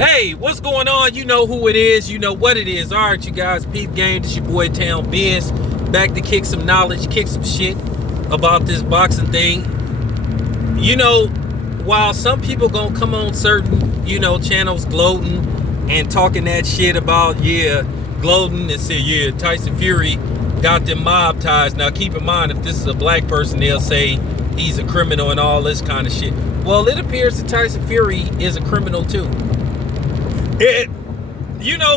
Hey, what's going on? You know who it is. You know what it is. All right, you guys, peep game. This your boy Town Biz. Back to kick some knowledge, kick some shit about this boxing thing. You know, while some people gonna come on certain, channels gloating and talking that shit about, gloating and say, Tyson Fury got them mob ties. Now, keep in mind, if this is a black person, they'll say he's a criminal and all this kind of shit. Well, it appears that Tyson Fury is a criminal too.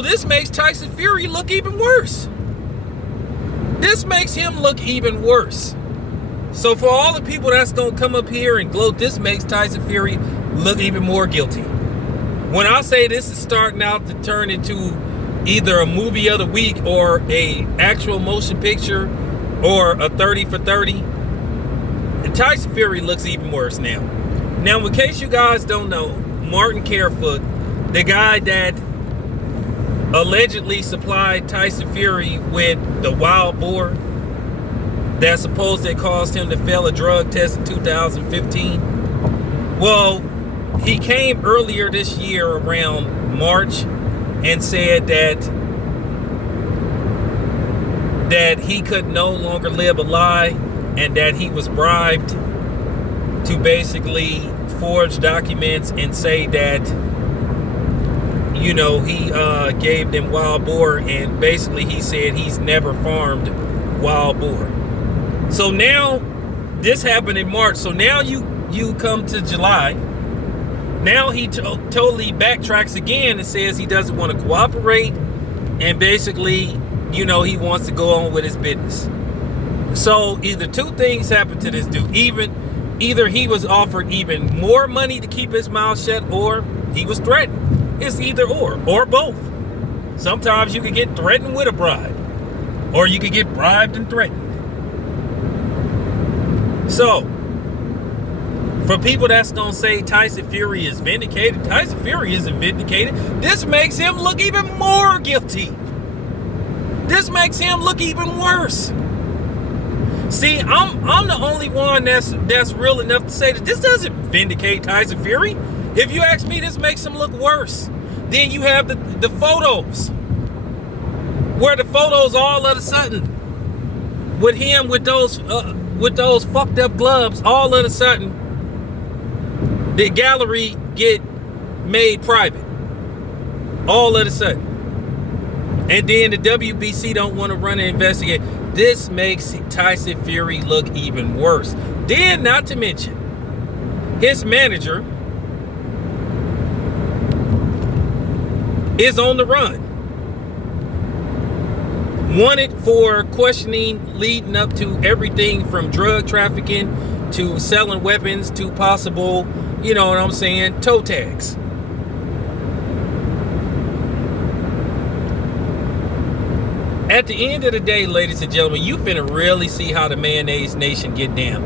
This makes Tyson Fury look even worse. This makes him look even worse. So for all the people that's going to come up here and gloat, this makes Tyson Fury look even more guilty. When I say this is starting out to turn into either a movie of the week or a actual motion picture or a 30 for 30, and Tyson Fury looks even worse now. Now, in case you guys don't know, Martin Carefoot, the guy that allegedly supplied Tyson Fury with the wild boar that supposedly caused him to fail a drug test in 2015. Well, he came earlier this year around March and said that he could no longer live a lie and that he was bribed to basically forge documents and say that he gave them wild boar, and basically he said he's never farmed wild boar. So now this happened in March. So now you come to July. Now he totally backtracks again and says he doesn't want to cooperate, and basically, he wants to go on with his business. So either two things happened to this dude. Either he was offered even more money to keep his mouth shut, or he was threatened. It's either or both. Sometimes you can get threatened with a bribe, or you can get bribed and threatened. So, for people that's gonna say Tyson Fury is vindicated, Tyson Fury isn't vindicated. This makes him look even more guilty. This makes him look even worse. See, I'm the only one that's real enough to say that this doesn't vindicate Tyson Fury. If you ask me, this makes him look worse. Then you have the photos, where the photos all of a sudden, with him with those fucked up gloves, all of a sudden, the gallery get made private. All of a sudden. And then the WBC don't want to run an investigate. This makes Tyson Fury look even worse. Then, not to mention, his manager is on the run. Wanted for questioning leading up to everything from drug trafficking to selling weapons to possible, toe tags. At the end of the day, ladies and gentlemen, you finna really see how the Mayonnaise Nation get down.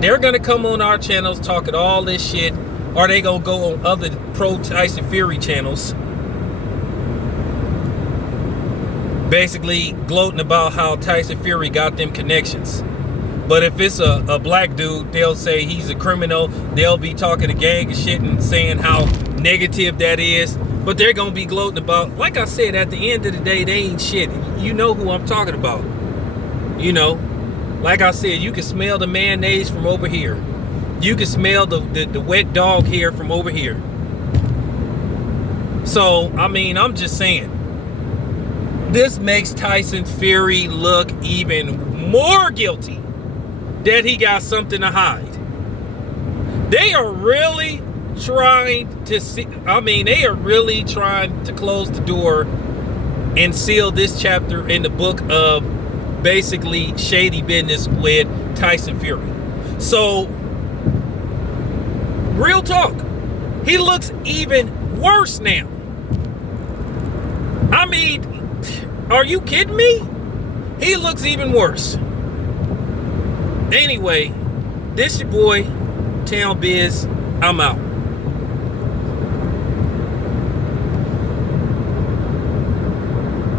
They're gonna come on our channels talking all this shit, or they gonna go on other pro Tyson Fury channels, basically gloating about how Tyson Fury got them connections. But if it's a black dude, they'll say he's a criminal. They'll be talking a gang of shit and saying how negative that is. But they're going to be gloating about, like I said, at the end of the day, they ain't shit. You know who I'm talking about. Like I said, you can smell the mayonnaise from over here. You can smell the wet dog hair from over here. So, I'm just saying, this makes Tyson Fury look even more guilty that he got something to hide. They are really trying to close the door and seal this chapter in the book of basically shady business with Tyson Fury. So, real talk, he looks even worse now. Are you kidding me? He looks even worse. Anyway, this your boy, Town Biz. I'm out.